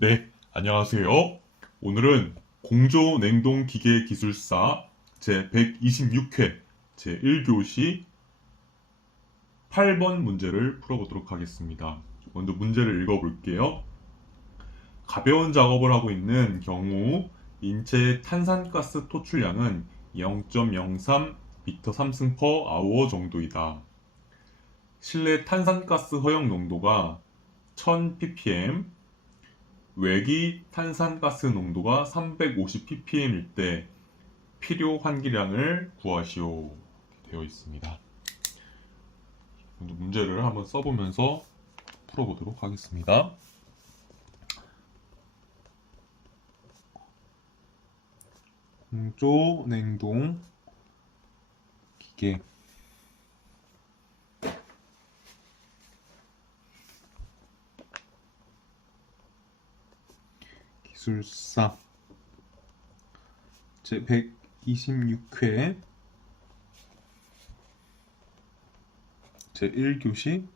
네, 안녕하세요. 오늘은 공조냉동기계기술사 제126회 제1교시 8번 문제를 풀어보도록 하겠습니다. 먼저 문제를 읽어볼게요. 가벼운 작업을 하고 있는 경우 인체의 탄산가스 토출량은 0.03m 3승 per hour 정도이다. 실내 탄산가스 허용 농도가 1000 ppm, 외기 탄산가스 농도가 350 ppm일 때 필요 환기량을 구하시오. 이렇게 되어 있습니다. 먼저 문제를 한번 써보면서 풀어보도록 하겠습니다. 공조 냉동 기계 기술사 제 126회 제 1교시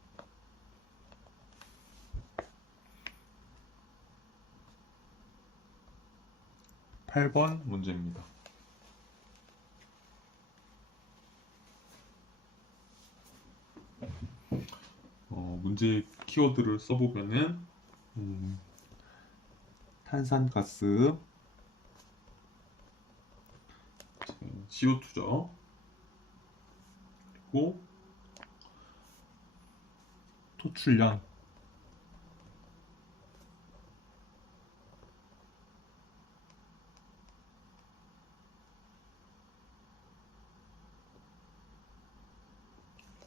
8번 문제입니다. 문제 키워드를 써보면은 탄산가스 CO2죠. 그리고 토출량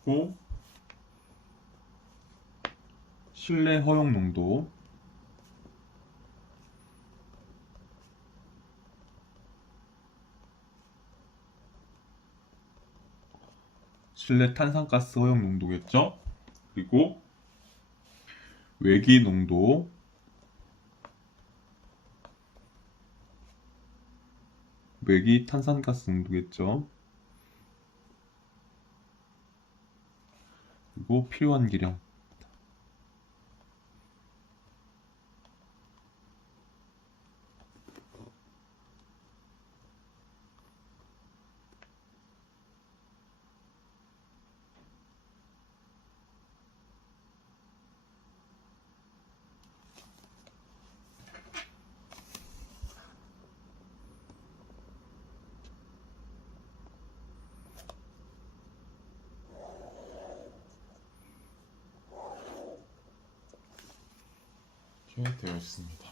그리고 실내 허용 농도 실내 탄산가스 허용 농도겠죠. 그리고 외기 농도 외기 탄산가스 농도겠죠. 그리고 필요한 기량 이렇게 되어 있습니다.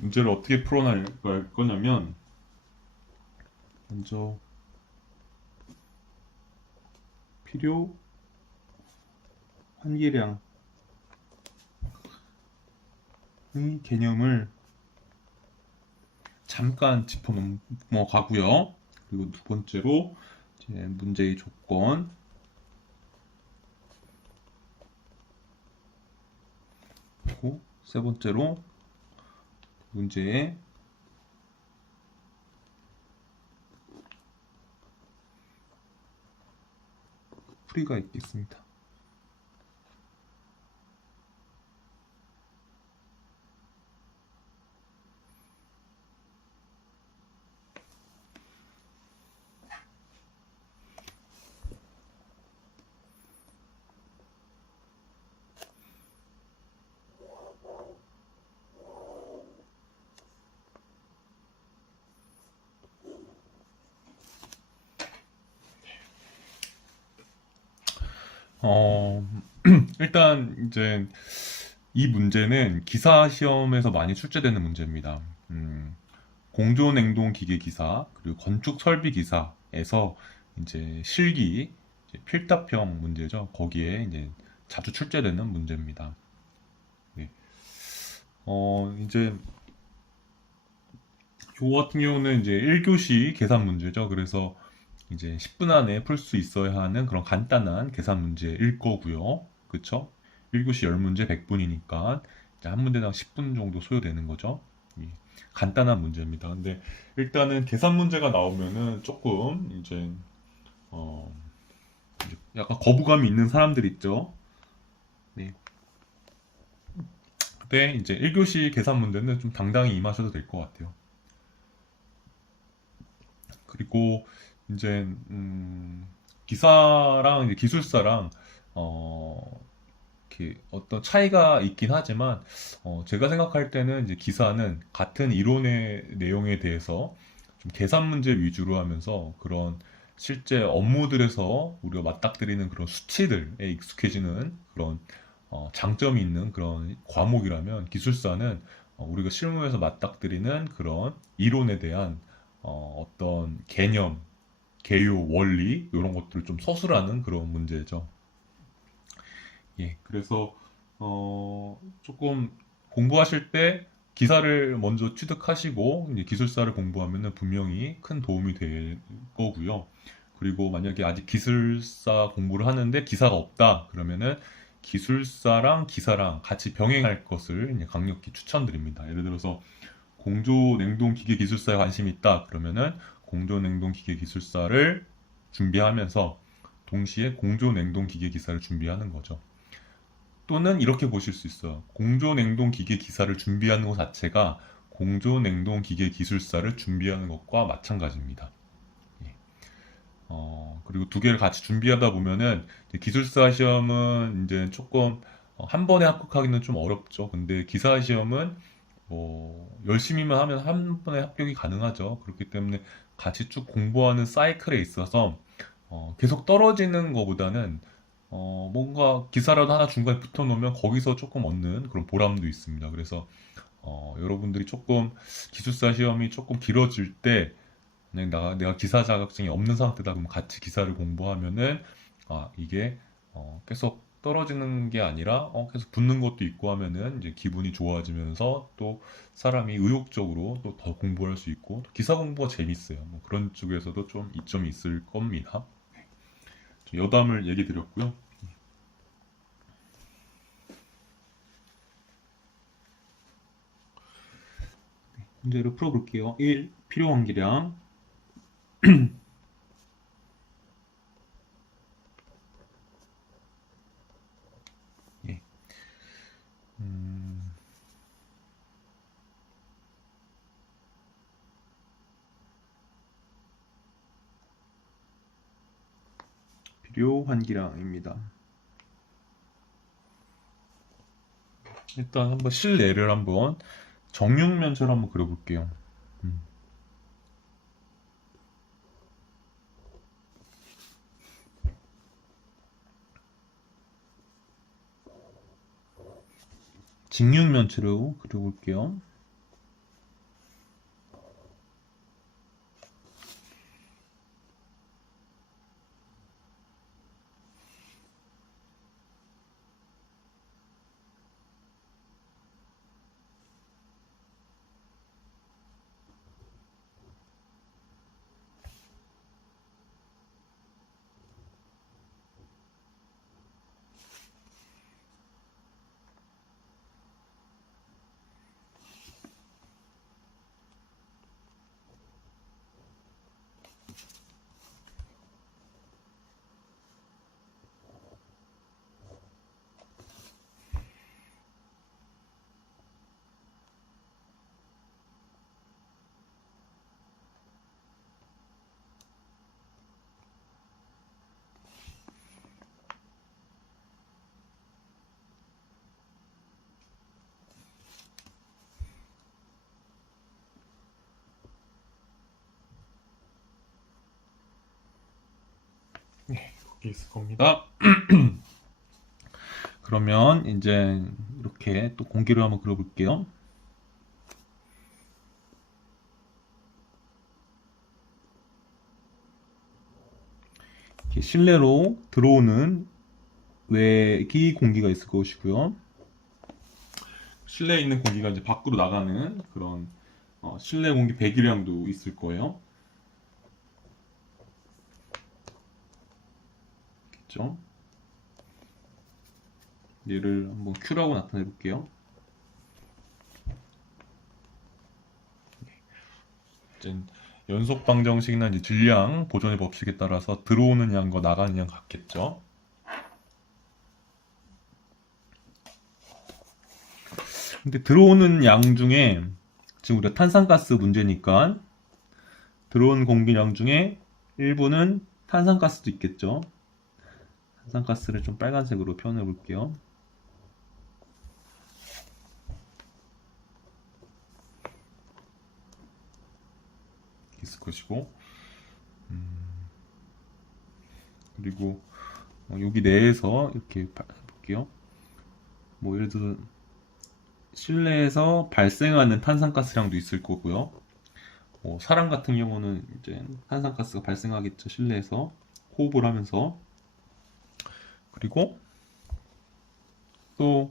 문제를 어떻게 풀어나갈 거냐면 먼저 필요 환기량의 개념을 잠깐 짚어 넘어가고요. 그리고 두 번째로 이제 문제의 조건, 그리고 세 번째로 문제의 풀이가 있겠습니다. 어, 일단 이제 이 문제는 기사 시험에서 많이 출제되는 문제입니다. 공조냉동 기계 기사 그리고 건축 설비 기사에서 이제 실기 이제 필답형 문제죠. 거기에 이제 자주 출제되는 문제입니다. 네. 이제 요 같은 경우는 이제 1교시 계산 문제죠. 그래서 이제 10분 안에 풀 수 있어야 하는 그런 간단한 계산 문제일 거고요. 그쵸? 1교시 10문제 100분이니까 한 문제당 10분 정도 소요되는 거죠. 간단한 문제입니다. 근데 일단은 계산 문제가 나오면은 조금 어, 이제 약간 거부감이 있는 사람들 있죠. 네. 때 이제 1교시 계산 문제는 좀 당당히 임하셔도 될 것 같아요. 그리고 이제 기사랑 이제 기술사랑 어, 이렇게 어떤 차이가 있긴 하지만 제가 생각할 때는 이제 기사는 같은 이론의 내용에 대해서 좀 계산 문제 위주로 하면서 그런 실제 업무들에서 우리가 맞닥뜨리는 그런 수치들에 익숙해지는 그런 장점이 있는 그런 과목이라면 기술사는 우리가 실무에서 맞닥뜨리는 그런 이론에 대한 어떤 개념, 개요, 원리 이런 것들을 좀 서술하는 그런 문제죠. 예, 그래서 조금 공부하실 때 기사를 먼저 취득하시고 이제 기술사를 공부하면은 분명히 큰 도움이 될 거고요. 그리고 만약에 아직 기술사 공부를 하는데 기사가 없다 그러면은 기술사랑 기사랑 같이 병행할 것을 이제 강력히 추천드립니다. 예를 들어서 공조 냉동 기계 기술사에 관심이 있다 그러면은 공조 냉동 기계 기술사를 준비하면서 동시에 공조 냉동 기계 기사를 준비하는 거죠. 또는 이렇게 보실 수 있어요. 공조냉동기계 기사를 준비하는 것 자체가 공조냉동기계 기술사를 준비하는 것과 마찬가지입니다. 예. 그리고 두 개를 같이 준비하다 보면은 기술사 시험은 이제 조금 한 번에 합격하기는 좀 어렵죠. 근데 기사 시험은 뭐 열심히만 하면 한 번에 합격이 가능하죠. 그렇기 때문에 같이 쭉 공부하는 사이클에 있어서 계속 떨어지는 것보다는 뭔가 기사라도 하나 중간에 붙어 놓으면 거기서 조금 얻는 그런 보람도 있습니다. 그래서 여러분들이 조금 기술사 시험이 조금 길어질 때 그냥 내가 기사 자격증이 없는 상태다 그러면 같이 기사를 공부하면은 이게 계속 떨어지는 게 아니라 계속 붙는 것도 있고 하면은 이제 기분이 좋아지면서 또 사람이 의욕적으로 또 더 공부할 수 있고 또 기사 공부가 재밌어요. 뭐 그런 쪽에서도 좀 이점이 있을 겁니다. 여담을 얘기 드렸고요. 문제를 풀어볼게요. 1. 필요 한기량. 예. 음, 필요 한기량입니다. 일단 한번 실내를 한번 정육면체로 한번 그려볼게요. 음. 직육면체로 그려볼게요. 거기 있을 겁니다. 그러면 이제 이렇게 또 공기를 한번 그려볼게요. 이렇게 실내로 들어오는 외기 공기가 있을 것이고요. 실내에 있는 공기가 이제 밖으로 나가는 그런 실내 공기 배기량도 있을 거예요. 그렇죠? 얘를 한번 Q라고 나타내 볼게요. 연속 방정식이나 이제 질량 보존의 법칙에 따라서 들어오는 양과 나가는 양 같겠죠. 근데 들어오는 양 중에 지금 우리가 탄산가스 문제니까 들어온 공기량 중에 일부는 탄산가스도 있겠죠. 탄산가스를 좀 빨간색으로 표현해 볼게요. 있을 것이고, 그리고 여기 내에서 이렇게 볼게요. 뭐 예를 들어 실내에서 발생하는 탄산가스량도 있을 거고요. 사람 같은 경우는 이제 탄산가스가 발생하겠죠. 실내에서 호흡을 하면서. 그리고 또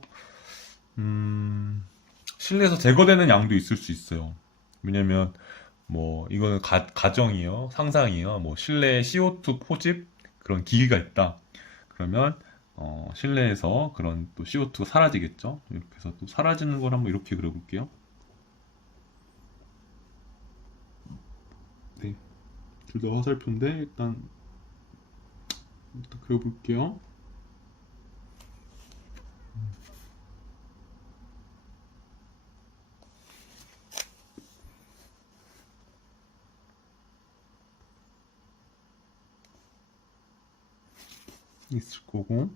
실내에서 제거되는 양도 있을 수 있어요. 왜냐면 뭐 이거는 가정이에요. 상상이에요. 뭐 실내에 CO2 포집 그런 기기가 있다. 그러면 실내에서 그런 또 CO2가 사라지겠죠. 이렇게 해서 또 사라지는 걸 한번 이렇게 그려볼게요. 네, 둘 다 화살표인데 일단 그려볼게요. 있을 거고.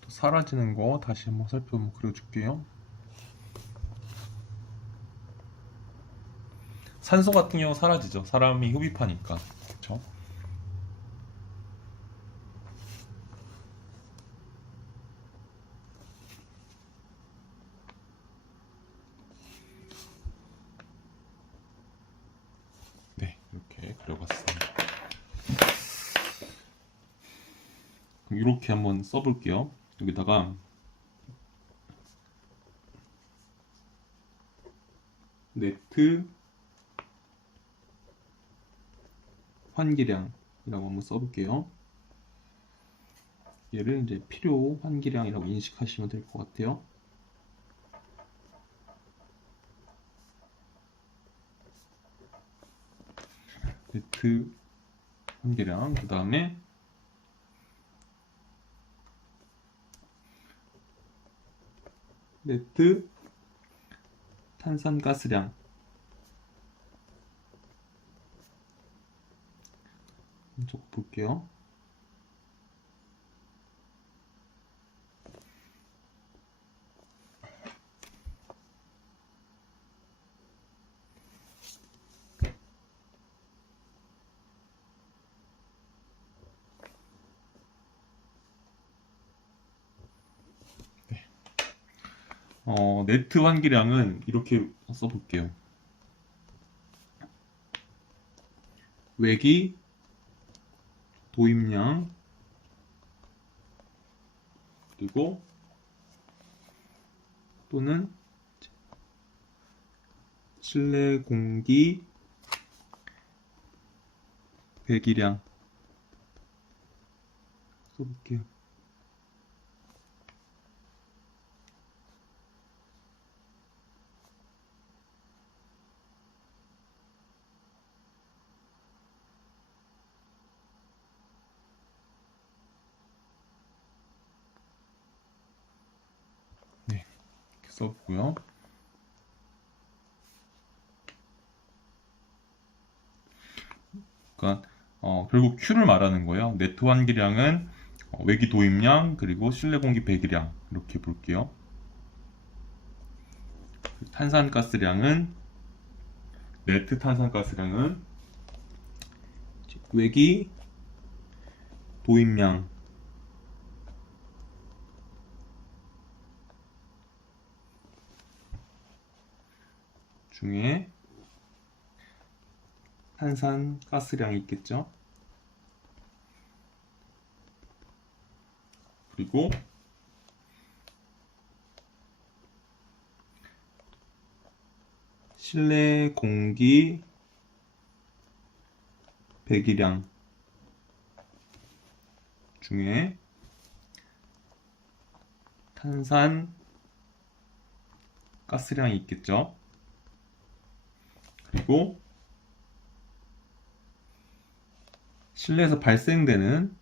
또 사라지는 거 다시 한번 살펴 한번 그려줄게요. 산소 같은 경우 사라지죠. 사람이 흡입하니까. 그렇죠? 네, 이렇게 그려봤습니다. 그럼 이렇게 한번 써볼게요. 여기다가 네트 환기량이라고 한번 써볼게요. 얘를 이제 필요 환기량이라고 인식하시면 될 것 같아요. 네트 환기량, 그 다음에 네트 탄산가스량 적어 볼게요. 네트 환기량은 이렇게 써볼게요. 외기 도입량 그리고 또는 실내 공기 배기량 써볼게요. 네, 이렇게 써보고요. 그러니까 결국 Q를 말하는 거예요. 네트 환기량은 외기 도입량 그리고 실내 공기 배기량 이렇게 볼게요. 탄산가스량은 네트 탄산가스량은 외기 도입량 중에 탄산가스량이 있겠죠. 그리고 실내 공기 배기량 중에 탄산 가스량이 있겠죠. 그리고 실내에서 발생되는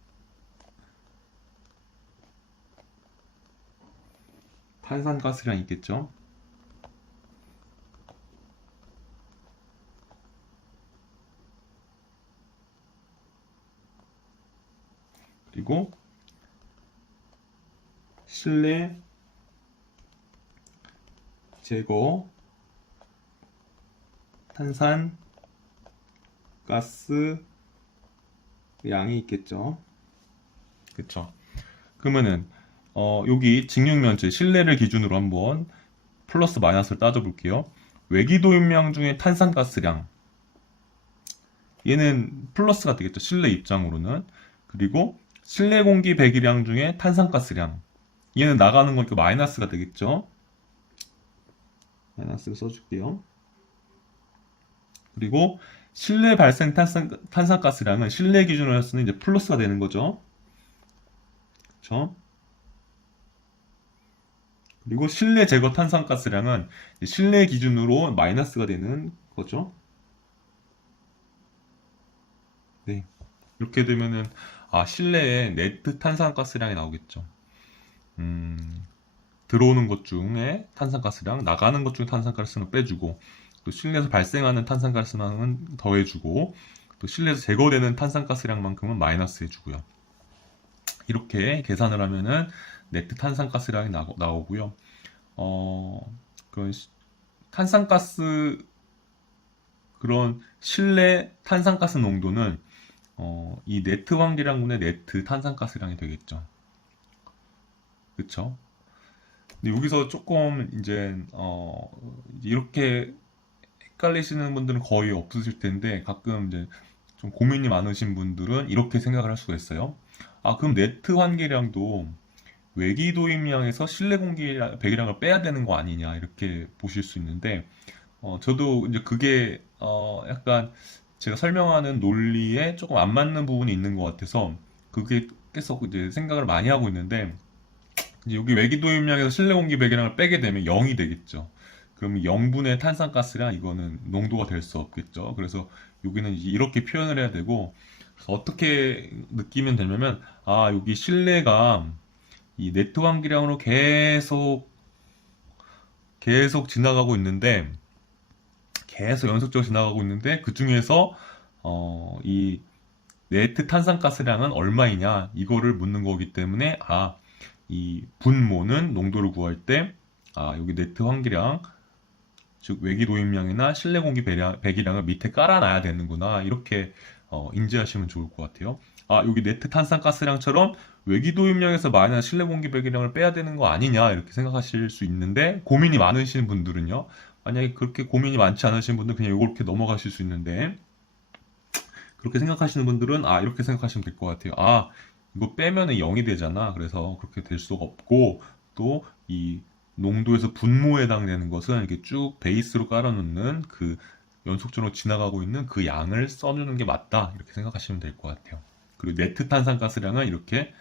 탄산가스량이 있겠죠. 그리고 실내 제거 탄산 가스 양이 있겠죠. 그쵸. 그러면은 여기 직육면체 실내를 기준으로 한번 플러스 마이너스를 따져볼게요. 외기도입량 중에 탄산가스량 얘는 플러스가 되겠죠. 실내 입장으로는. 그리고 실내 공기 배기량 중에 탄산가스량 얘는 나가는 거니까 마이너스가 되겠죠. 마이너스를 써줄게요. 그리고 실내 발생 탄산가스량은 실내 기준으로 해서는 이제 플러스가 되는 거죠. 그렇죠? 그리고 실내 제거 탄산가스량은 실내 기준으로 마이너스가 되는 거죠. 네. 이렇게 되면은 실내에 네트 탄산가스량이 나오겠죠. 들어오는 것 중에 탄산가스량, 나가는 것 중에 탄산가스는 빼주고, 또 실내에서 발생하는 탄산가스량은 더해주고, 또 실내에서 제거되는 탄산가스량만큼은 마이너스 해주고요. 이렇게 계산을 하면은 네트 탄산가스량이 나오고요. 그런 탄산가스 그런 실내 탄산가스 농도는 이 네트 환기량분의 네트 탄산가스량이 되겠죠. 그쵸? 근데 여기서 조금 이제 이렇게 헷갈리시는 분들은 거의 없으실 텐데 가끔 이제 좀 고민이 많으신 분들은 이렇게 생각을 할 수가 있어요. 그럼 네트 환기량도 외기 도입량에서 실내 공기 배기량을 빼야 되는 거 아니냐 이렇게 보실 수 있는데 저도 이제 그게 약간 제가 설명하는 논리에 조금 안 맞는 부분이 있는 것 같아서 그게 계속 이제 생각을 많이 하고 있는데 이제 여기 외기도입량에서 실내 공기 배기량을 빼게 되면 0이 되겠죠. 그럼 0분의 탄산가스량 이거는 농도가 될 수 없겠죠. 그래서 여기는 이제 이렇게 표현을 해야 되고 그래서 어떻게 느끼면 되냐면 여기 실내가 이 네트 환기량으로 계속 지나가고 있는데 계속 연속적으로 지나가고 있는데 그 중에서 이 네트 탄산가스량은 얼마이냐 이거를 묻는 거기 때문에 이 분모는 농도를 구할 때 여기 네트 환기량 즉 외기 도입량이나 실내 공기 배기량을 밑에 깔아놔야 되는구나 이렇게 인지하시면 좋을 것 같아요. 여기 네트 탄산가스량처럼 외기 도입량에서 마이너스 실내 공기 배기량을 빼야 되는 거 아니냐 이렇게 생각하실 수 있는데 고민이 많으신 분들은요. 만약에 그렇게 고민이 많지 않으신 분들은 그냥 이렇게 넘어가실 수 있는데 그렇게 생각하시는 분들은 이렇게 생각하시면 될 것 같아요. 이거 빼면은 0이 되잖아. 그래서 그렇게 될 수가 없고 또 이 농도에서 분모에 해당되는 것은 이렇게 쭉 베이스로 깔아놓는 그 연속적으로 지나가고 있는 그 양을 써주는 게 맞다. 이렇게 생각하시면 될 것 같아요. 그리고 네트 탄산가스량은 이렇게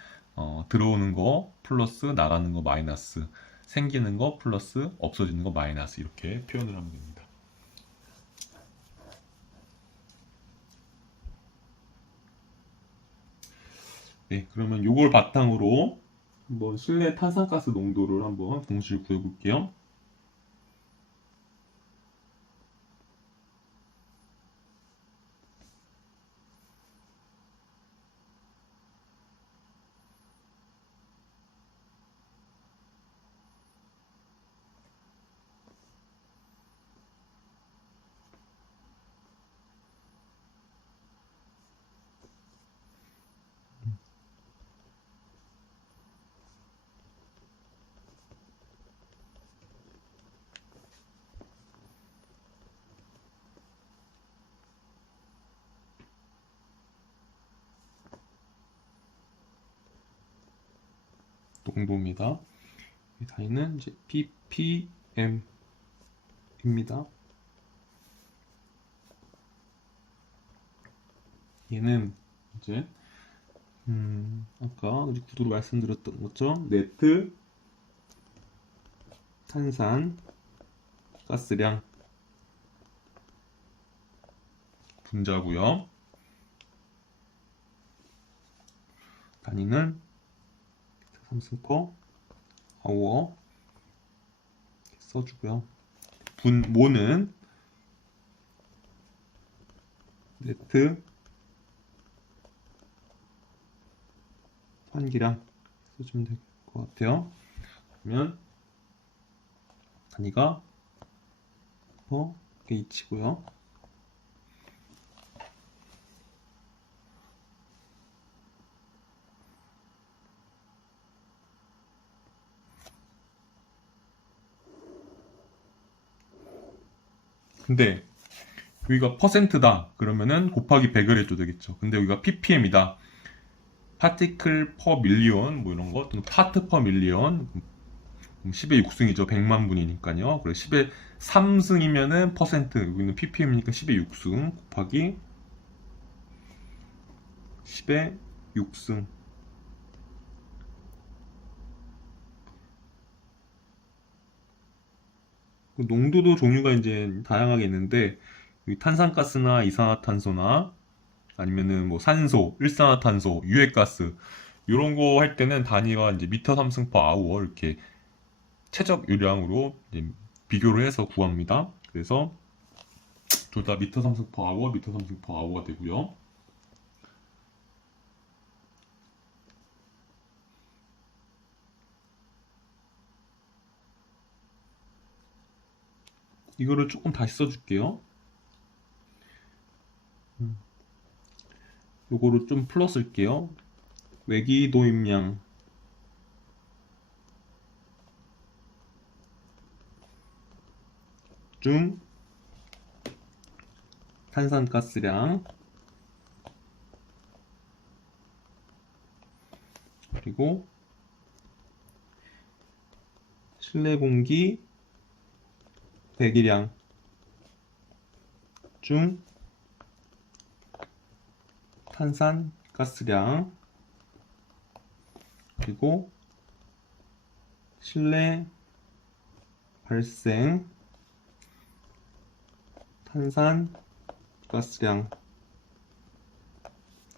들어오는 거 플러스 나가는 거 마이너스 생기는 거 플러스 없어지는 거 마이너스 이렇게 표현을 하면 됩니다. 네, 그러면 요걸 바탕으로 한번 실내 탄산가스 농도를 한번 공식을 구해볼게요. 농도입니다. 이 단위는 이제 ppm입니다. 얘는 이제 아까 구도로 말씀드렸던 것처럼 네트 탄산 가스량 분자고요. 단위는 삼승/아우어 써주고요. 모는 네트 환기량 써주면 될 것 같아요. 그러면 단위가 H고요. 근데 여기가 퍼센트다 그러면은 곱하기 100을 해도 되겠죠. 근데 여기가 ppm이다. 파티클 퍼 밀리언 뭐 이런 거 또는 파트 퍼 밀리언 10의 6승이죠. 100만 분이니까요. 그래서 10의 3승이면은 퍼센트 여기는 ppm이니까 10의 6승 곱하기 10의 6승 농도도 종류가 이제 다양하게 있는데 탄산가스나 이산화탄소나 아니면은 뭐 산소, 일산화탄소, 유해가스 이런 거 할 때는 단위가 이제 미터 삼승 퍼 아우어 이렇게 최적 유량으로 이제 비교를 해서 구합니다. 그래서 둘 다 미터 삼승 퍼 아우어, 미터 삼승 퍼 아우어가 되고요. 이거를 조금 다시 써줄게요. 요거를 좀 풀어쓸게요. 외기 도입량 중 탄산가스량 그리고 실내 공기 배기량 중 탄산가스량 그리고 실내 발생 탄산가스량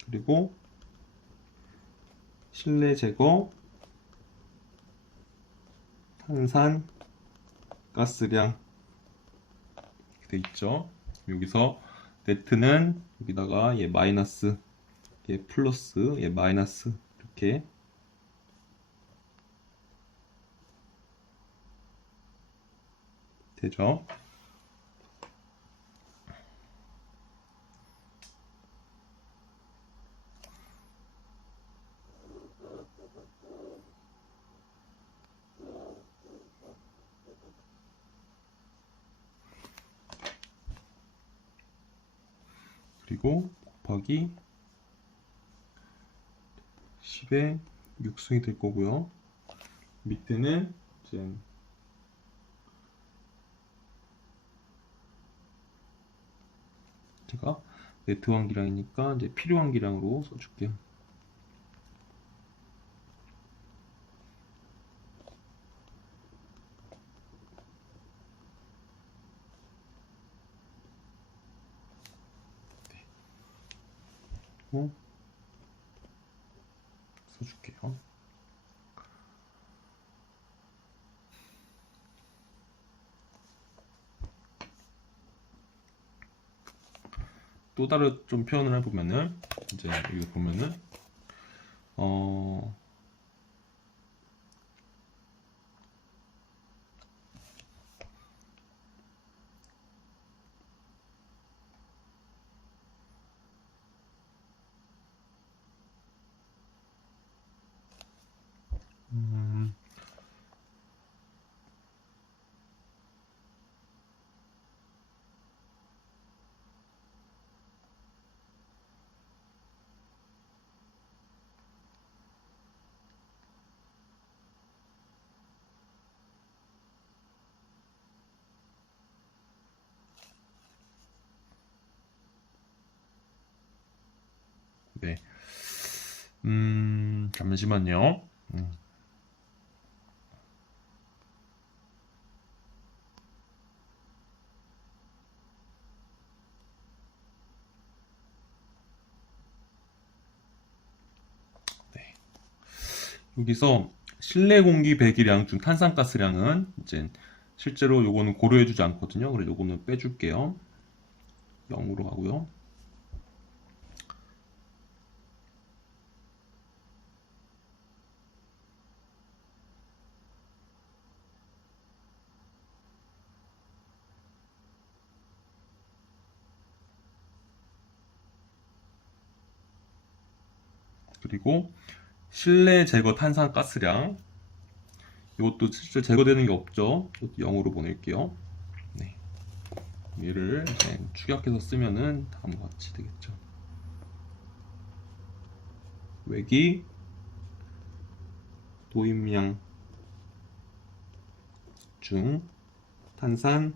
그리고 실내 제거 탄산가스량 이렇게 돼 있죠. 여기서 네트는 여기다가 얘 마이너스 얘 플러스 얘 마이너스 이렇게 되죠. 그리고 곱하기 10의 6승이 될 거고요. 밑에는 이제 제가 네트 환기량이니까 이제 필요 환기량으로 써줄게요. 써줄게요. 또 다른 좀 표현을 해보면은 이제 여기 보면은 어 음, 네. 잠시만요. 여기서 실내 공기 배기량 중 탄산가스량은 이제 실제로 요거는 고려해주지 않거든요. 그래서 요거는 빼줄게요. 0으로 하고요. 그리고 실내 제거 탄산가스량 이것도 실제 제거되는 게 없죠. 이것도 0으로 보낼게요. 네. 얘를 이제 축약해서 쓰면은 다음과 같이 되겠죠. 외기 도입량 중 탄산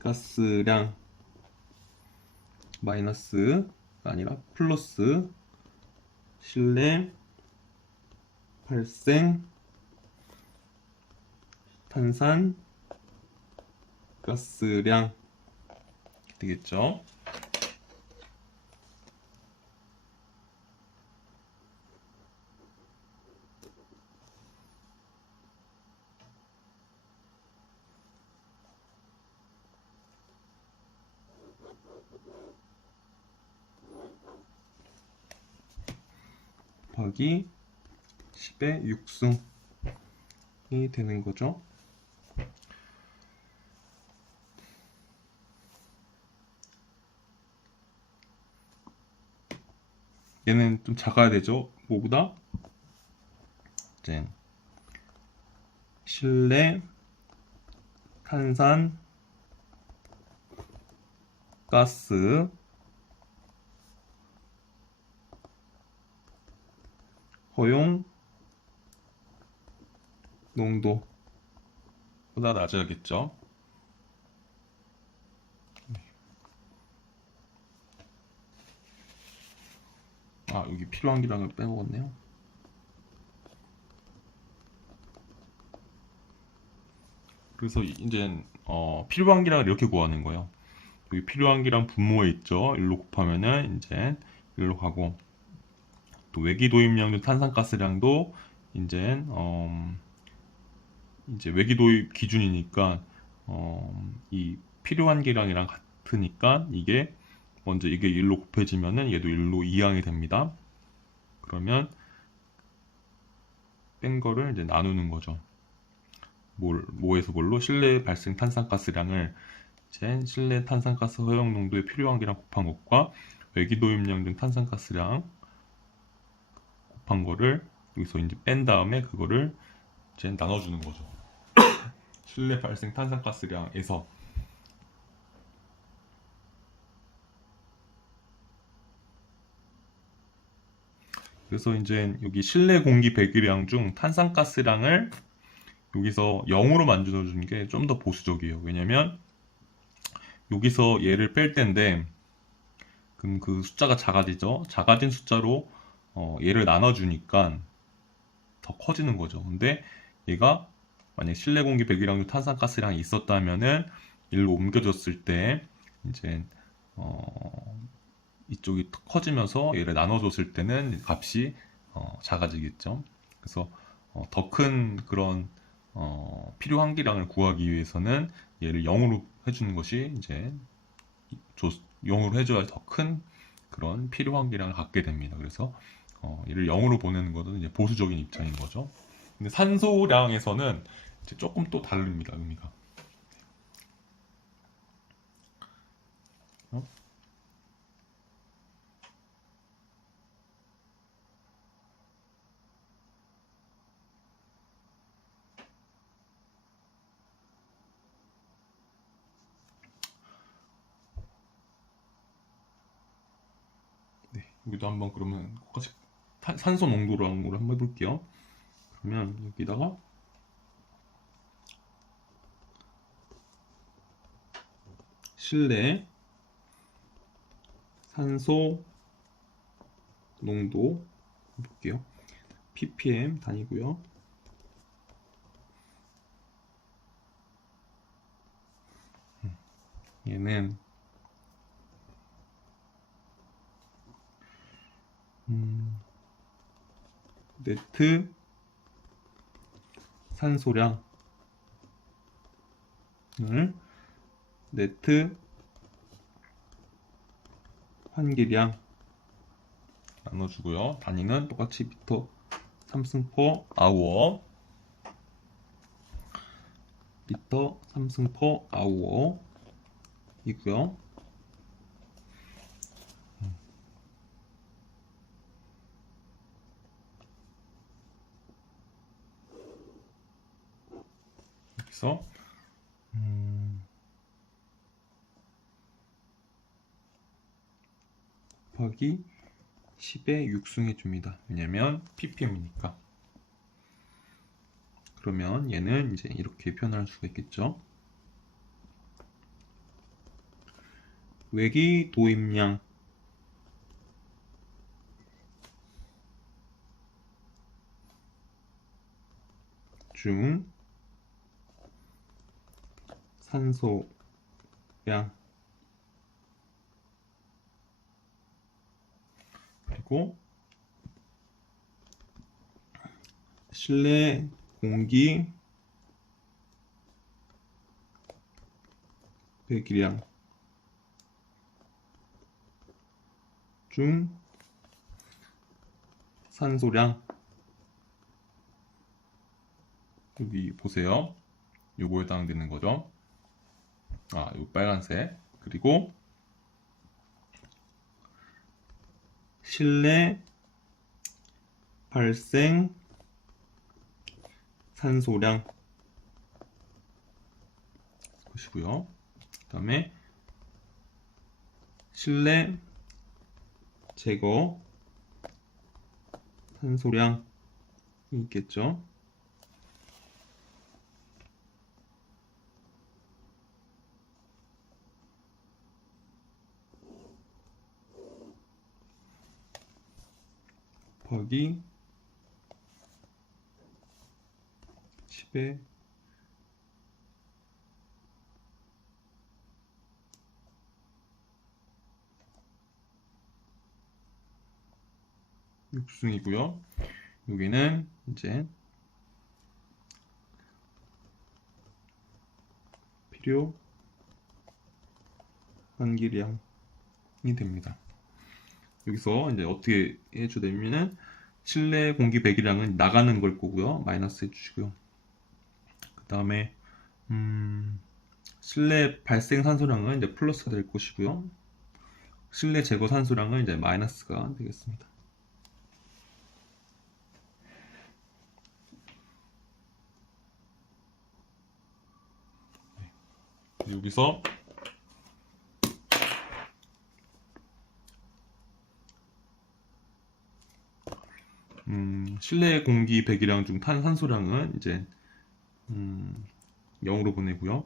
가스량 마이너스가 아니라 플러스 실내 발생 탄산 가스량 되겠죠. 곱하기 10의 6승이 되는 거죠. 얘는 좀 작아야 되죠. 뭐보다? 이제 실내 탄산 가스 허용 농도보다 낮아야겠죠. 아, 여기 필요한 기량을 빼먹었네요. 그래서 이제 필요한 기량을 이렇게 구하는 거예요. 여기 필요한 기량 분모에 있죠. 1로 곱하면은 이제 1로 가고, 또 외기 도입량 중 탄산가스량도 이제 이제 외기 도입 기준이니까 이 필요한 기량이랑 같으니까 이게 먼저 이게 1로 곱해지면은 얘도 1로 이항이 됩니다. 그러면 뺀 거를 이제 나누는 거죠. 뭐에서 뭘로? 실내 발생 탄산가스량을 이제 실내 탄산가스 허용 농도에 필요한 기량 곱한 것과 외기 도입량 등 탄산가스량 곱한 거를 여기서 이제 뺀 다음에 그거를 이제 나눠주는 거죠. 실내 발생 탄산가스량에서. 그래서 이제 여기 실내 공기 배기량 중 탄산가스량을 여기서 0으로 만들어주는 게 좀 더 보수적이에요. 왜냐면 여기서 얘를 뺄 텐데 그럼 그 숫자가 작아지죠. 작아진 숫자로 얘를 나눠주니까 더 커지는 거죠. 근데 얘가 만약 실내 공기 배기량 중 탄산가스량이 있었다면은 1로 옮겨졌을 때 이제 이쪽이 커지면서 얘를 나눠줬을 때는 값이 작아지겠죠. 그래서 더 큰 그런 필요한 기량을 구하기 위해서는 얘를 0으로 해주는 것이 이제 0으로 해줘야 더 큰 그런 필요한 기량을 갖게 됩니다. 그래서 얘를 0으로 보내는 것은 이제 보수적인 입장인 거죠. 근데 산소량에서는 이제 조금 또 다릅니다. 의미가. 어? 네, 여기도 한번 그러면 똑같이 산소 농도라는 걸 한번 해볼게요. 그러면 여기다가 실내 산소 농도 볼게요. ppm 단위고요. 얘는 네트 산소량을 네트 환기량 나눠주고요. 단위는 똑같이 미터 3승/아워 리터 3승/아워 이고요. 여기서 곱하기 10에 6승 해줍니다. 왜냐면 ppm이니까. 그러면 얘는 이제 이렇게 표현할 수가 있겠죠. 외기 도입량 중 산소량 그리고 실내 공기 배기량 중 산소량 여기 보세요. 요거에 해당되는 거죠. 요 빨간색. 그리고 실내 발생 산소량 것이고요. 그 다음에 실내 제거 산소량이 있겠죠. 곱하기 10에 6승이고요. 여기는 이제 필요 환기량이 됩니다. 여기서 이제 어떻게 해주냐면은 실내 공기 배기량은 나가는 걸 거고요. 마이너스 해주시고요. 그 다음에 실내 발생 산소량은 이제 플러스가 될 것이고요. 실내 제거 산소량은 이제 마이너스가 되겠습니다. 여기서 실내 공기 배기량 중 탄산소량은 이제 0으로 보내고요.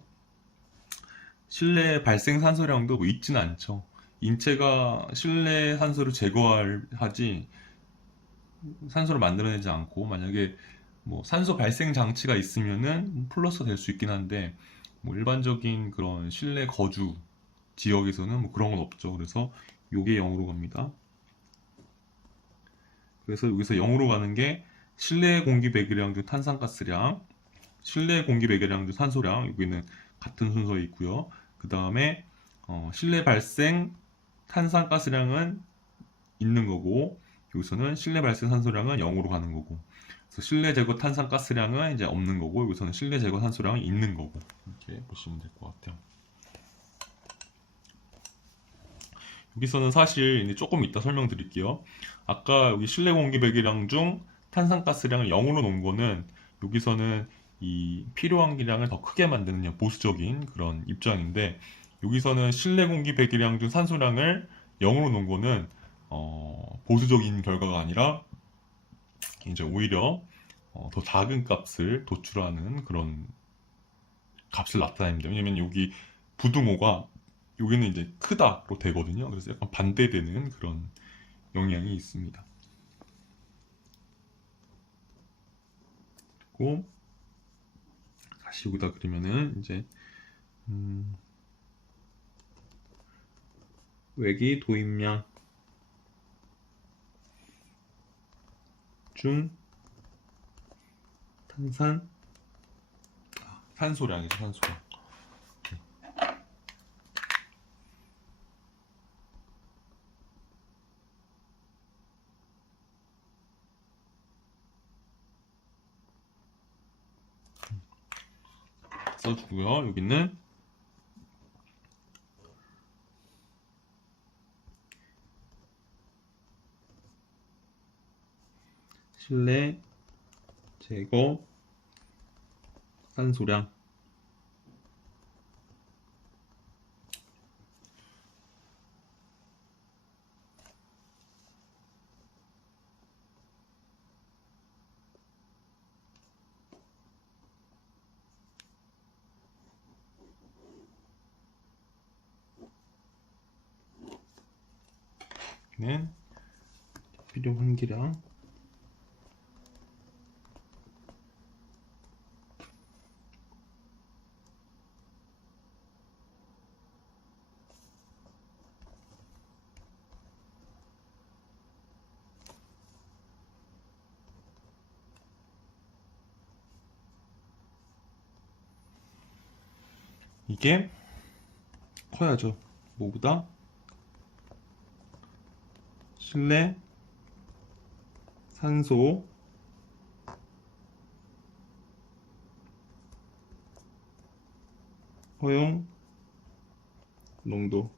실내 발생 산소량도 뭐 있지는 않죠. 인체가 실내 산소를 제거하지 산소를 만들어내지 않고 만약에 뭐 산소 발생 장치가 있으면은 플러스가 될 수 있긴 한데 뭐 일반적인 그런 실내 거주 지역에서는 뭐 그런 건 없죠. 그래서 요게 0으로 갑니다. 그래서 여기서 0으로 가는 게 실내 공기 배기량 중 탄산가스량, 실내 공기 배기량 중 산소량 여기는 같은 순서에 있고요. 그 다음에 실내 발생 탄산가스량은 있는 거고 여기서는 실내 발생 산소량은 0으로 가는 거고 그래서 실내 제거 탄산가스량은 이제 없는 거고 여기서는 실내 제거 산소량은 있는 거고 이렇게 보시면 될 것 같아요. 여기서는 사실 이제 조금 이따 설명드릴게요. 아까 여기 실내 공기 배기량 중 탄산가스량을 0으로 놓은 거는 여기서는 이 필요한 기량을 더 크게 만드는 보수적인 그런 입장인데 여기서는 실내 공기 배기량 중 산소량을 0으로 놓은 거는 보수적인 결과가 아니라 이제 오히려 더 작은 값을 도출하는 그런 값을 나타냅니다. 왜냐면 여기 부등호가 여기는 이제 크다로 되거든요. 그래서 약간 반대되는 그런 영향이 있습니다. 그리고 다시 여기다 그리면은 이제 외기 도입량 중 산소량이죠, 산소량. 써주고요. 여기는 실내 제거 산소량. 는 필요 환기량. 이게 커야죠. 뭐보다? 실내 산소 허용 농도.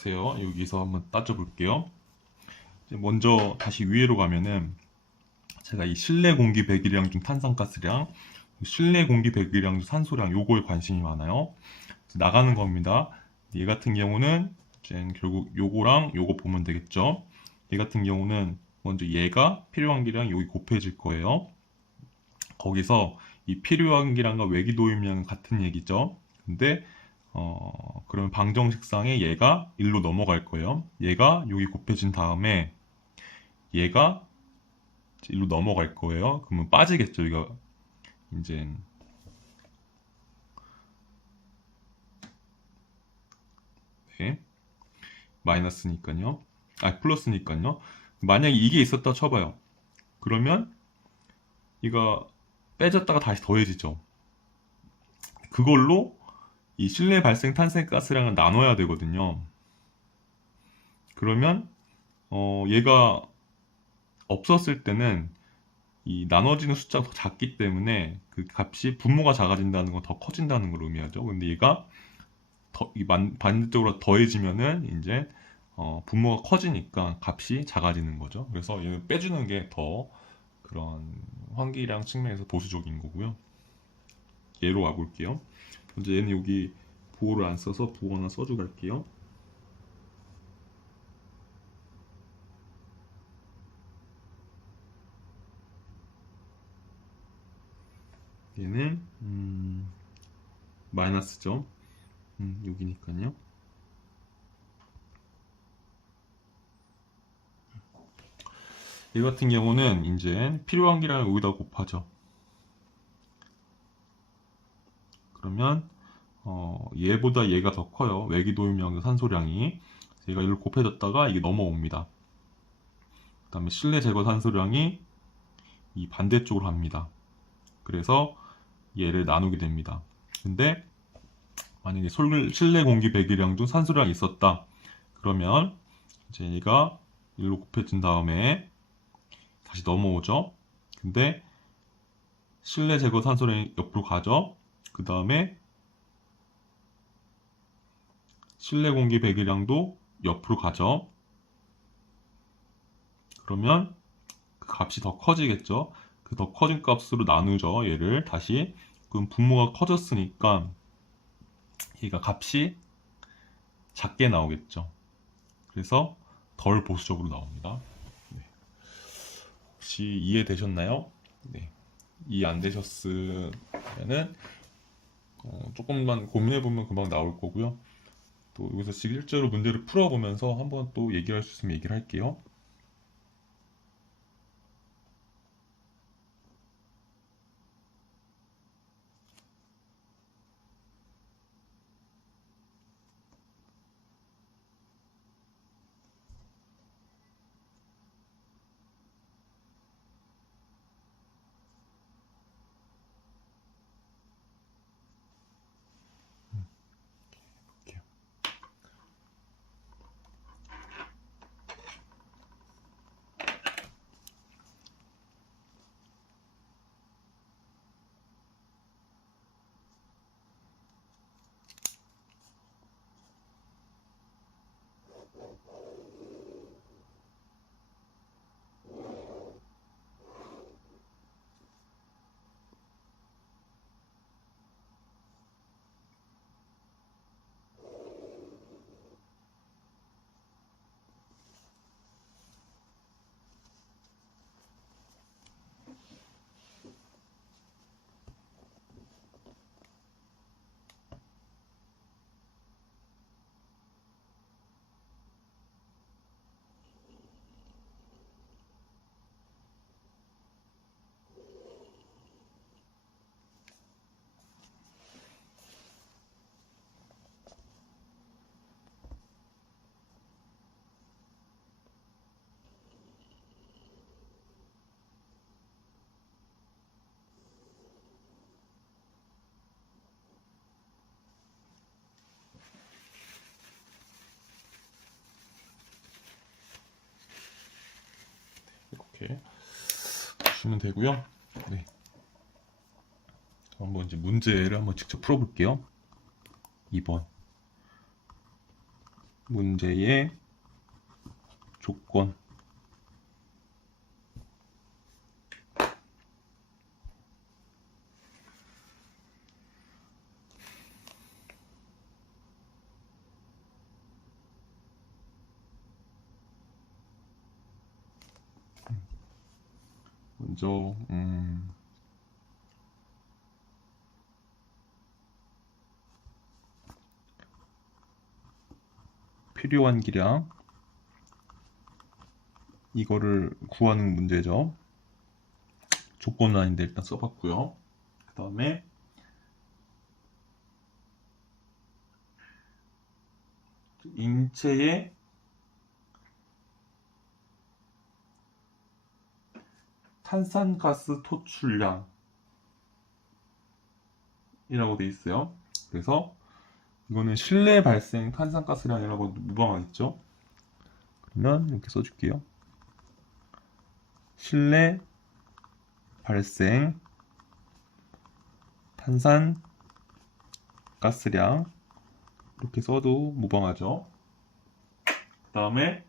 보세요. 여기서 한번 따져볼게요. 먼저 다시 위로 가면은 제가 이 실내 공기 배기량 중 탄산가스량, 실내 공기 배기량 중 산소량, 요거에 관심이 많아요. 나가는 겁니다. 얘 같은 경우는 이제 결국 요거랑 요거 보면 되겠죠. 얘 같은 경우는 먼저 얘가 필요한 기량 여기 곱해질 거예요. 거기서 이 필요한 기량과 외기도입량은 같은 얘기죠. 근데 그러면 방정식상에 얘가 1로 넘어갈 거예요. 얘가 여기 곱해진 다음에 얘가 1로 넘어갈 거예요. 그러면 빠지겠죠. 이거 이제 네. 마이너스니까요. 플러스니까요. 만약에 이게 있었다 쳐봐요. 그러면 이거 빼졌다가 다시 더해지죠. 그걸로 이 실내 발생 탄산가스량을 나눠야 되거든요. 그러면 얘가 없었을 때는 이 나눠지는 숫자가 더 작기 때문에 그 값이 분모가 작아진다는 건 더 커진다는 걸 의미하죠. 근데 얘가 반대쪽으로 더해지면은 이제 분모가 커지니까 값이 작아지는 거죠. 그래서 얘는 빼주는 게 더 그런 환기량 측면에서 보수적인 거고요. 얘로 와볼게요. 먼저 얘는 여기 부호를 안 써서 부호 하나 써주고 갈게요. 얘는 마이너스죠. 여기니까요. 얘 같은 경우는 이제 필요한 기량을 여기다 곱하죠. 그러면 얘보다 얘가 더 커요. 외기도입량 산소량이. 얘가 이를 곱해졌다가 이게 넘어옵니다. 그 다음에 실내 제거 산소량이 이 반대쪽으로 합니다. 그래서 얘를 나누게 됩니다. 근데 만약에 실내 공기 배기량 중 산소량이 있었다. 그러면 이제 얘가 1로 곱해진 다음에 다시 넘어오죠. 근데 실내 제거 산소량이 옆으로 가죠. 그 다음에 실내 공기 배기량도 옆으로 가죠. 그러면 그 값이 더 커지겠죠. 그 더 커진 값으로 나누죠. 얘를 다시. 그럼 분모가 커졌으니까 얘가 값이 작게 나오겠죠. 그래서 덜 보수적으로 나옵니다. 네. 혹시 이해되셨나요? 네. 이해 안 되셨으면은 조금만 고민해보면 금방 나올 거고요. 또 여기서 실제로 문제를 풀어보면서 한번 또 얘기할 수 있으면 얘기를 할게요. 볼게요. 이렇게 보시면 되고요. 네. 한번 이제 문제를 한번 직접 풀어볼게요. 2번 문제의 조건. 먼저 필요한 기량 이거를 구하는 문제죠. 조건은 아닌데 일단 써봤고요. 그 다음에 인체의 탄산가스 토출량이라고 돼 있어요. 그래서 이거는 실내 발생 탄산가스량이라고 무방하겠죠. 그러면 이렇게 써줄게요. 실내 발생 탄산가스량 이렇게 써도 무방하죠. 그 다음에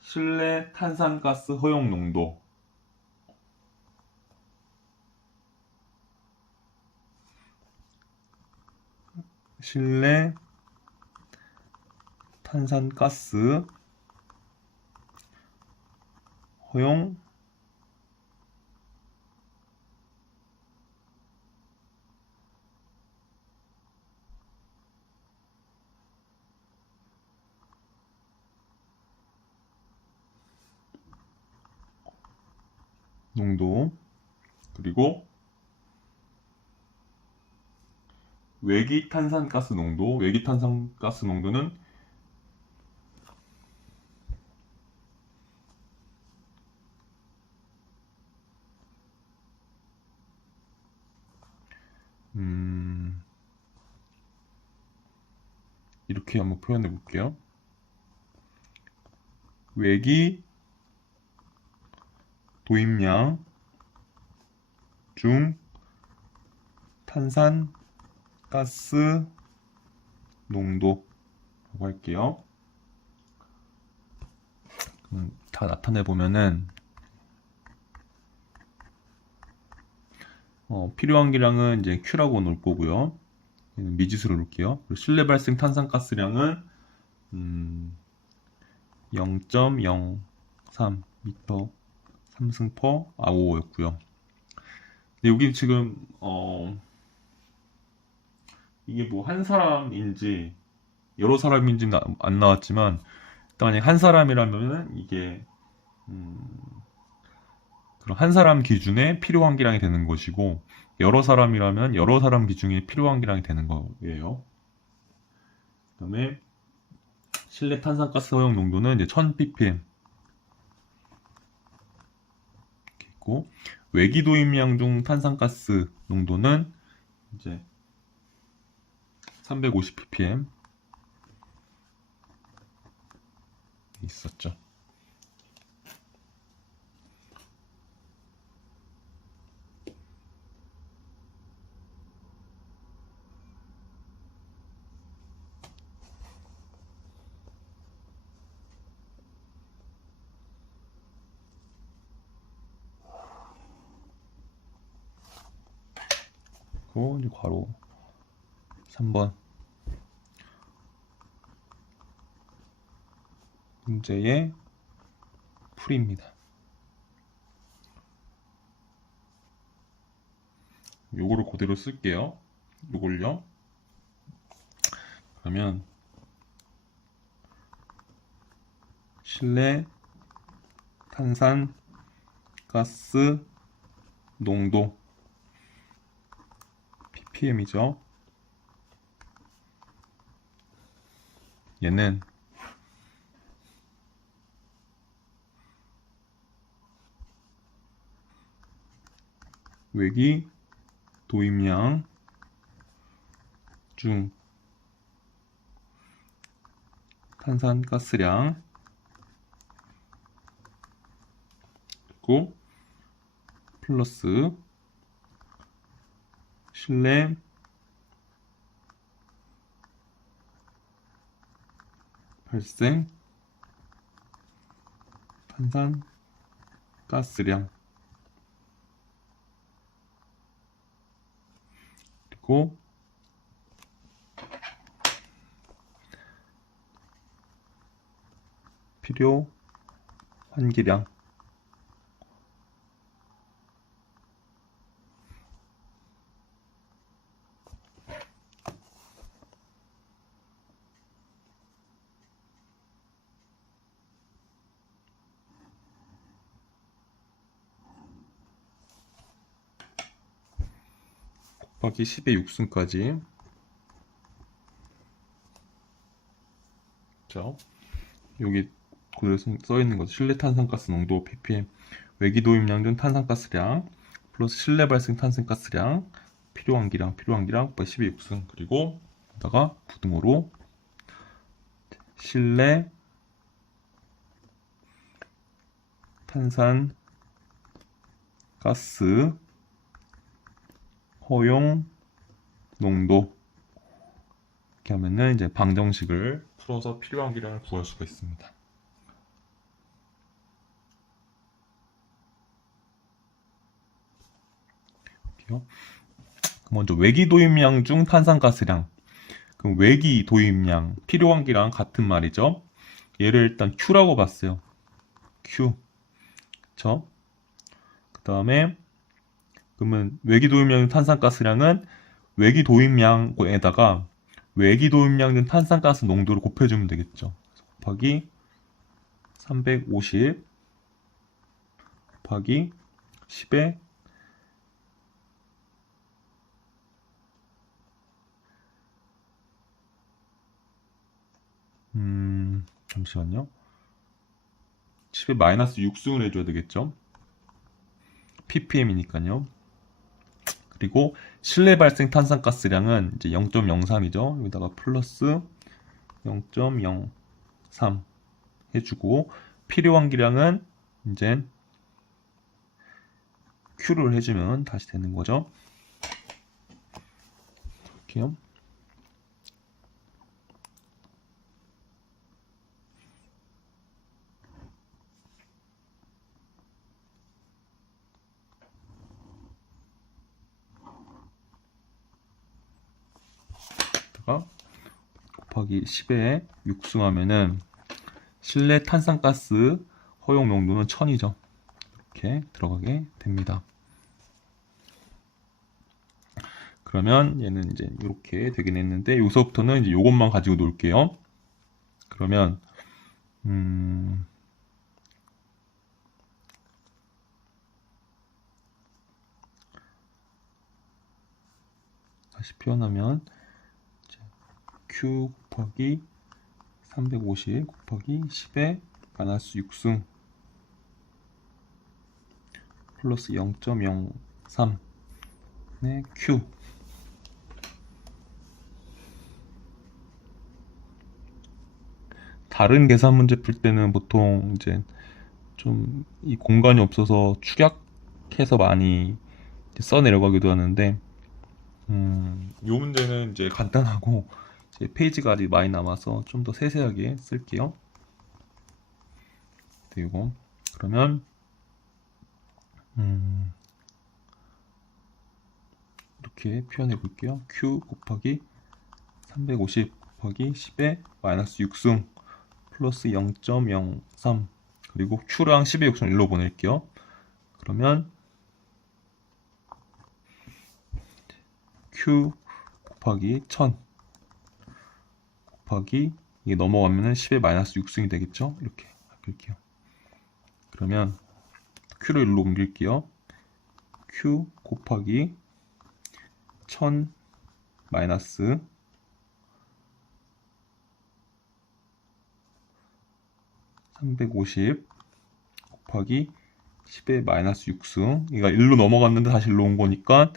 실내 탄산가스 허용 농도 실내 탄산가스 허용 농도 그리고 외기탄산가스 농도 외기탄산가스 농도는 이렇게 한번 표현해 볼게요. 외기 도입량 중 탄산가스 농도라고 할게요. 다 나타내 보면은 필요한 기량은 이제 Q라고 놓을 거고요. 얘는 미지수로 놓을게요. 그리고 실내 발생 탄산가스량은 0.03 미터 3승 퍼 아워였고요. 여기 지금 이게 뭐 한 사람인지 여러 사람인지는 안 나왔지만 일단 만약 한 사람이라면은 이게 그런 한 사람 기준에 필요한 기량이 되는 것이고 여러 사람이라면 여러 사람 기준에 필요한 기량이 되는 거예요. 그다음에 실내 탄산가스 허용 농도는 이제 1000ppm 이렇게 있고 외기 도입량 중 탄산가스 농도는 이제 350ppm 있었죠. 그리고 이제 괄호 3번 문제의 풀이입니다. 요거를 그대로 쓸게요. 요걸요. 그러면 실내 탄산가스 농도 ppm이죠. 얘는 외기 도입량 중 탄산가스량 그리고 플러스 실내 발생 탄산가스량 그리고 필요 환기량 곱하기 10의 6승까지 그렇죠? 여기 그대로 써있는 거죠. 실내 탄산가스 농도 ppm 외기 도입량 중 탄산가스량 플러스 실내 발생 탄산가스량 필요한 기량 곱하기 10의 6승 그리고 여기다가 부등호로 실내 탄산가스 허용 농도 이렇게 하면은 이제 방정식을 풀어서 필요한 기량을 구할 수가 있습니다. 먼저 외기 도입량 중 탄산가스량 그럼 외기 도입량 필요한 기랑 같은 말이죠. 얘를 일단 Q라고 봤어요. Q 그쵸? 그 다음에 그러면 외기 도입량 탄산가스량은 외기 도입량에다가 외기 도입량 중 탄산가스 농도를 곱해주면 되겠죠. 곱하기 350 곱하기 10에 잠시만요. 10에 마이너스 6승을 해줘야 되겠죠. ppm이니까요. 그리고 실내 발생 탄산가스량은 이제 0.03이죠. 여기다가 플러스 0.03 해주고 필요한 기량은 이제 Q를 해주면 다시 되는 거죠. 볼게요. 곱하기 10에 육승하면은 실내 탄산가스 허용 농도는 1000이죠. 이렇게 들어가게 됩니다. 그러면 얘는 이제 이렇게 되긴 했는데 여기서부터는 이제 요것만 가지고 놀게요. 그러면 다시 표현하면 Q 곱하기 350 곱하기 10에 마이너스 6승 플러스 0.03 네, Q 다른 계산 문제 풀 때는 보통 이제 좀 이 공간이 없어서 축약해서 많이 써 내려가기도 하는데 이 문제는 이제 간단하고 이제 페이지가 아직 많이 남아서 좀 더 세세하게 쓸게요. 그리고 그러면 이렇게 표현해 볼게요. Q 곱하기 350 곱하기 10에 마이너스 6승 플러스 0.03 그리고 Q랑 10의 욕선 1로 보낼게요. 그러면 Q 곱하기 1000 곱하기 이게 넘어가면은 10의 마이너스 6승이 되겠죠? 이렇게 바꿀게요. 그러면 Q를 1로 옮길게요. Q 곱하기 1000 마이너스 350 곱하기 10의 마이너스 6승 얘가 1로 넘어갔는데 다시 1로 온 거니까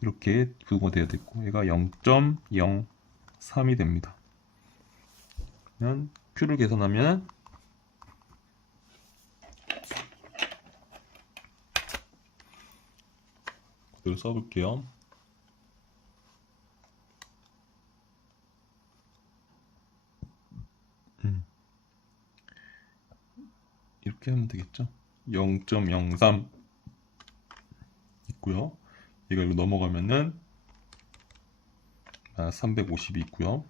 이렇게 부호가 돼야 되고 얘가 0.03이 됩니다. 그러면 Q를 계산하면 그대로 써볼게요. 이렇게 하면 되겠죠. 0.03 있고요. 이걸로 넘어가면은 350이 있고요.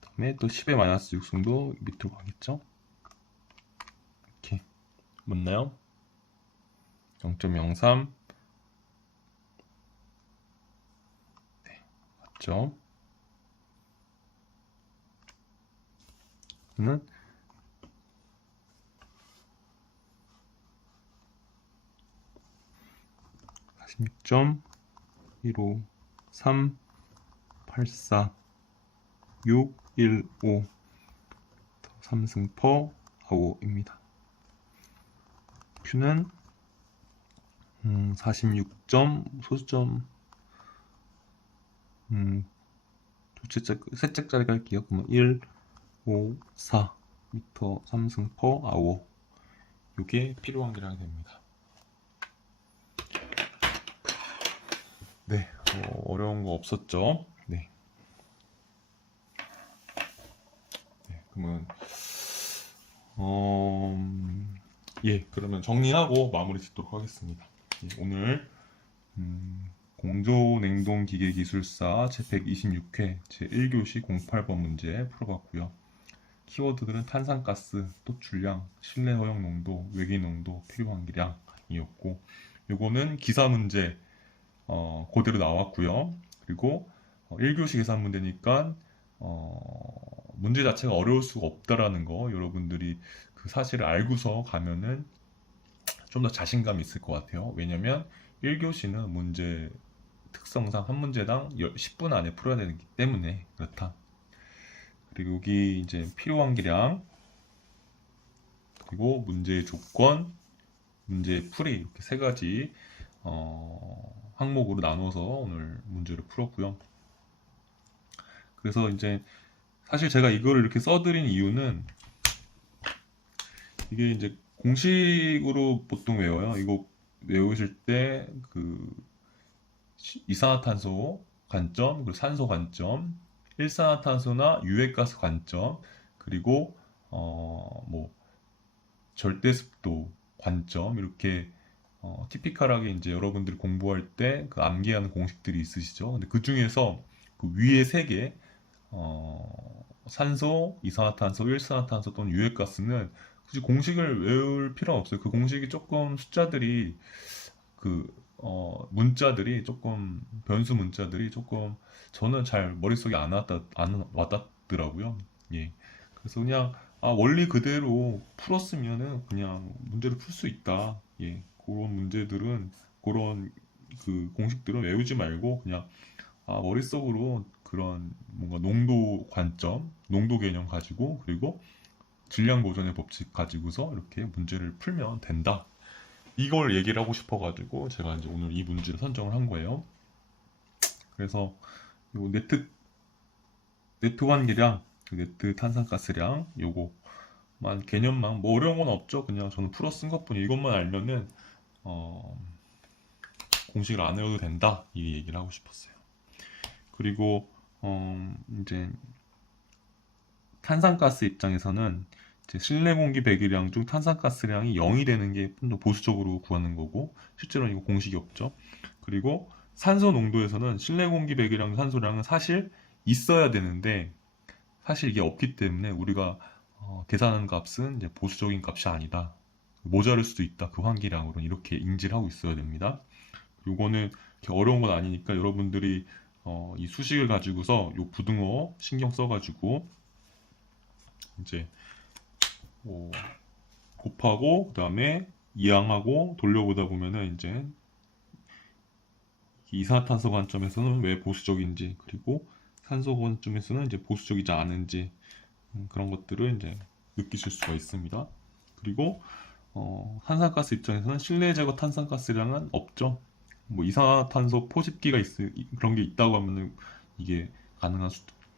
그다음에 또 10의 마이너스 6승도 밑으로 가겠죠. 이렇게 맞나요? 0.03 네, 맞죠? 는 46.15384 615 3승 퍼 아워입니다. Q는 46점 소수점 셋째 자리 갈게요. 그러면 1, 5, 4 미터 3승 퍼 아워 이게 필요한 계량이 됩니다. 네, 어려운 거 없었죠? 네. 그러면 예, 그러면 정리하고 마무리 짓도록 하겠습니다. 예, 오늘 공조냉동기계기술사 제126회 제1교시 08번 문제 풀어봤고요. 키워드들은 탄산가스, 토출량, 실내 허용 농도, 외기 농도, 필요한 기량이었고 요거는 기사 문제 그대로 나왔고요. 그리고 1교시 계산 문제니까 문제 자체가 어려울 수가 없다라는 거 여러분들이 그 사실을 알고서 가면은 좀 더 자신감이 있을 것 같아요. 왜냐면 1교시는 문제 특성상 한 문제당 10분 안에 풀어야 되기 때문에 그렇다. 그리고 여기 이제 필요한 기량 그리고 문제의 조건, 문제의 풀이 이렇게 세 가지 항목으로 나눠서 오늘 문제를 풀었고요. 그래서 이제 사실 제가 이거를 이렇게 써드린 이유는 이게 이제 공식으로 보통 외워요. 이거 외우실 때 그 이산화탄소 관점, 그리고 산소 관점, 일산화탄소나 유해가스 관점, 그리고 뭐 절대습도 관점 이렇게 티피컬하게 이제 여러분들이 공부할 때 그 암기하는 공식들이 있으시죠. 근데 그 중에서 그 위에 세 개, 산소, 이산화탄소, 일산화탄소 또는 유해가스는 굳이 공식을 외울 필요는 없어요. 그 공식이 조금 숫자들이 문자들이 조금 변수 문자들이 조금 저는 잘 머릿속에 안 와닿더라고요. 예. 그래서 그냥 원리 그대로 풀었으면은 그냥 문제를 풀 수 있다. 예. 그런 문제들은 그런 그 공식들은 외우지 말고 그냥 머릿속으로 그런 뭔가 농도 관점, 농도 개념 가지고 그리고 질량 보존의 법칙 가지고서 이렇게 문제를 풀면 된다. 이걸 얘기를 하고 싶어가지고 제가 이제 오늘 이 문제를 선정을 한 거예요. 그래서 요 네트 환기량, 그 네트 탄산가스량 요거만 개념만 뭐 어려운 건 없죠. 그냥 저는 풀어 쓴 것뿐이 이것만 알면은 어, 공식을 안 외워도 된다 이 얘기를 하고 싶었어요. 그리고 이제 탄산가스 입장에서는 이제 실내 공기 배기량 중 탄산가스량이 0이 되는 게 좀 더 보수적으로 구하는 거고 실제로는 이거 공식이 없죠. 그리고 산소 농도에서는 실내 공기 배기량 산소량은 사실 있어야 되는데 사실 이게 없기 때문에 우리가 계산하는 값은 이제 보수적인 값이 아니다. 모자랄 수도 있다. 그 환기량으로는 이렇게 인지를 하고 있어야 됩니다. 요거는 이렇게 어려운 건 아니니까 여러분들이 이 수식을 가지고서 요 부등호 신경 써가지고 이제 뭐 곱하고 그다음에 이항하고 돌려보다 보면은 이제 이산화탄소 관점에서는 왜 보수적인지 그리고 산소 관점에서는 이제 보수적이지 않은지 그런 것들을 이제 느끼실 수가 있습니다. 그리고 탄산가스 입장에서는 실내 제거 탄산가스량은 없죠. 뭐 이산화탄소 포집기가 그런 게 있다고 하면은 이게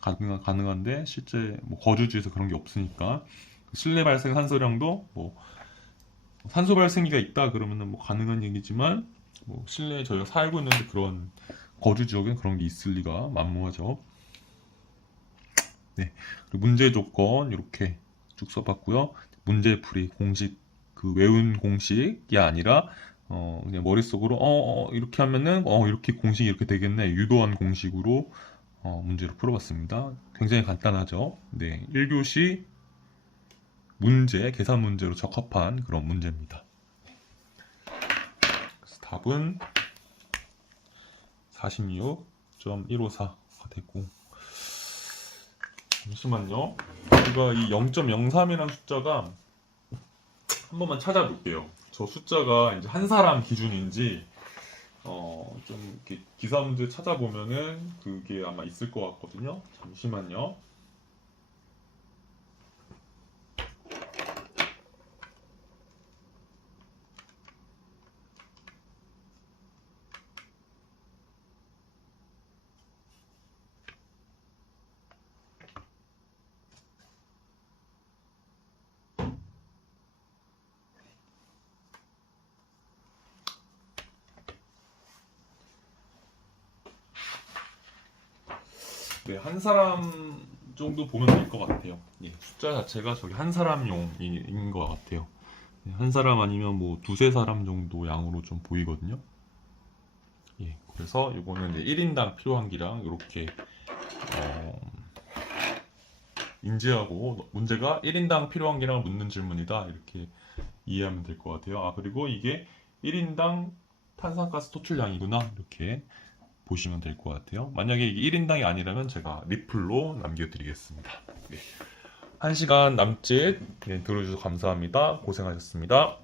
가능한데 실제 뭐 거주지에서 그런 게 없으니까 실내 발생 산소량도 뭐 산소 발생기가 있다 그러면은 뭐 가능한 얘기지만 뭐 실내에 저희가 살고 있는데 그런 거주 지역엔 그런 게 있을 리가 만무하죠. 네. 그리고 문제 조건 이렇게 쭉 써봤고요. 문제풀이 공식 그 외운 공식이 아니라 그냥 머릿속으로 이렇게 하면은 이렇게 공식이 이렇게 되겠네 유도한 공식으로 문제를 풀어봤습니다. 굉장히 간단하죠. 네. 1교시 문제 계산 문제로 적합한 그런 문제입니다. 그래서 답은 46.154가 되고 잠시만요. 제가 이 0.03이라는 숫자가 한 번만 찾아볼게요. 저 숫자가 이제 한 사람 기준인지 좀 이렇게 기사 문제 찾아보면은 그게 아마 있을 것 같거든요. 잠시만요. 네, 한 사람 정도 보면 될 것 같아요. 예, 숫자 자체가 저기 한 사람용인 것 같아요. 네, 한 사람 아니면 뭐 두세 사람 정도 양으로 좀 보이거든요. 예, 그래서 이거는 이제 1인당 필요한 기량 이렇게 인지하고 문제가 1인당 필요한 기량을 묻는 질문이다 이렇게 이해하면 될 것 같아요. 그리고 이게 1인당 탄산가스 토출량이구나 이렇게 보시면 될 것 같아요. 만약에 이게 1인당이 아니라면 제가 리플로 남겨드리겠습니다. 네. 1시간 남짓 들어주셔서 감사합니다. 고생하셨습니다.